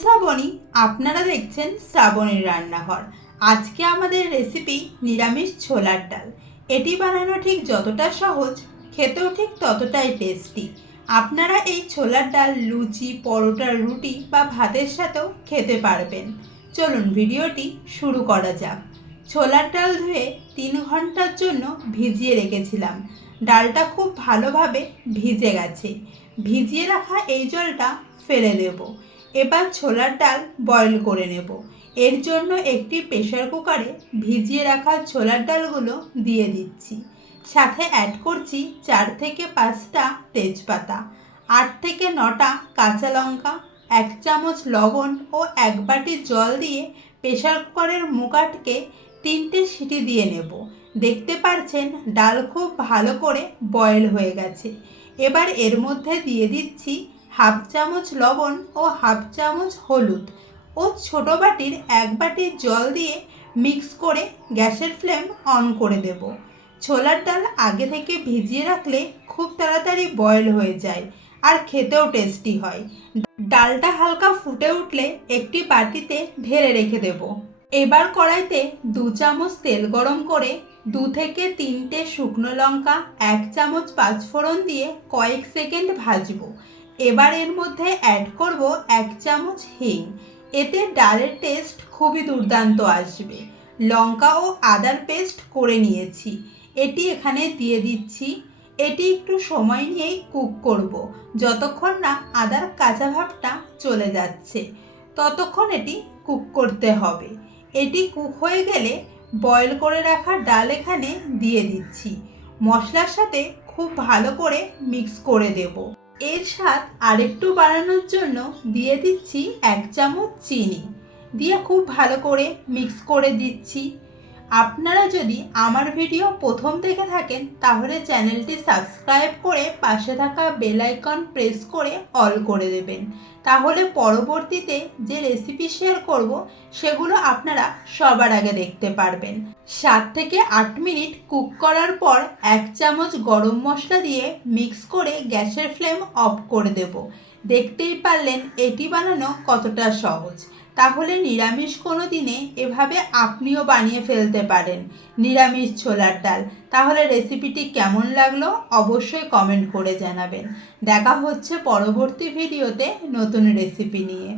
শ্রাবণী, আপনারা দেখছেন শ্রাবণীর রান্নাঘর। আজকে আমাদের রেসিপি নিরামিষ ছোলার ডাল। এটি বানানো ঠিক যতটা সহজ, খেতেও ঠিক ততটাই টেস্টি আপনারা এই ছোলার ডাল, লুচি, পরোটা, রুটি বা ভাতের সাথেও খেতে পারবেন। চলুন ভিডিওটি শুরু করা যাক। ছোলার ডাল ধুয়ে তিন ঘণ্টার জন্য ভিজিয়ে রেখেছিলাম। ডালটা খুব ভালোভাবে ভিজে গেছে। ভিজিয়ে রাখা এই জলটা ফেলে দেব। এবার ছোলার ডাল বয়েল করে নেব। এর জন্য একটি প্রেশার কুকারে ভিজিয়ে রাখা ছোলার ডালগুলো দিয়ে দিচ্ছি। সাথে অ্যাড করছি চার থেকে পাঁচটা তেজপাতা, আট থেকে নটা কাঁচা লঙ্কা, এক চামচ লবণ ও এক বাটি জল দিয়ে প্রেশার কুকারের মুখ আটকে তিনটে সিটি দিয়ে নেব। দেখতে পারছেন, ডাল খুব ভালো করে বয়েল হয়ে গেছে। এবার এর মধ্যে দিয়ে দিচ্ছি হাফ চামচ লবণ ও হাফ চামচ হলুদ ও ছোট বাটির এক বাটি জল দিয়ে মিক্স করে গ্যাসের ফ্লেম অন করে দেব। ছোলার ডাল আগে থেকে ভিজিয়ে রাখলে খুব তাড়াতাড়ি বয়েল হয়ে যায় আর খেতেও টেস্টি হয়। ডালটা হালকা ফুটে উঠলে একটি বাটিতে ঢেলে রেখে দেব। এবার কড়াইতে দু চামচ তেল গরম করে দু থেকে তিনটে শুকনো লঙ্কা, এক চামচ পাঁচফোড়ন দিয়ে কয়েক সেকেন্ড ভাজবো। এবার এর মধ্যে অ্যাড করব এক চামচ হিং। এতে ডালের টেস্ট খুবই দুর্দান্ত আসবে। লঙ্কা ও আদার পেস্ট করে নিয়েছি। এটি এখানে দিয়ে দিচ্ছি। এটি একটু সময় নিয়েই কুক করব, যতক্ষণ না আদার কাঁচা ভাবটা চলে যাচ্ছে। ততক্ষণ এটি কুক করতে হবে। এটি কুক হয়ে গেলে বয়েল করে রাখা ডাল এখানে দিয়ে দিচ্ছি। মশলার সাথে খুব ভালো করে মিক্স করে দেব। এর স্বাদ আরেকটু বাড়ানোর জন্য দিয়ে দিচ্ছি এক চামচ চিনি। দিয়ে খুব ভালো করে মিক্স করে দিচ্ছি। আপনারা যদি আমার ভিডিও প্রথম দেখে থাকেন, তাহলে চ্যানেলটি সাবস্ক্রাইব করে পাশে থাকা বেল আইকন প্রেস করে অল করে দেবেন। তাহলে পরবর্তীতে যে রেসিপি শেয়ার করব, সেগুলো আপনারা সবার আগে দেখতে পারবেন। সাত থেকে আট মিনিট কুক করার পর এক চামচ গরম মশলা দিয়ে মিক্স করে গ্যাসের ফ্লেম অফ করে দেব। দেখতেই পারলেন এটি বানানো কতটা সহজ। তাহলে নিরামিষ কোনো দিনে এভাবে আপনিও বানিয়ে ফেলতে পারেন নিরামিষ ছোলার ডাল। তাহলে রেসিপিটি কেমন লাগল অবশ্যই কমেন্ট করে জানাবেন। দেখা হচ্ছে পরবর্তী ভিডিওতে নতুন রেসিপি নিয়ে।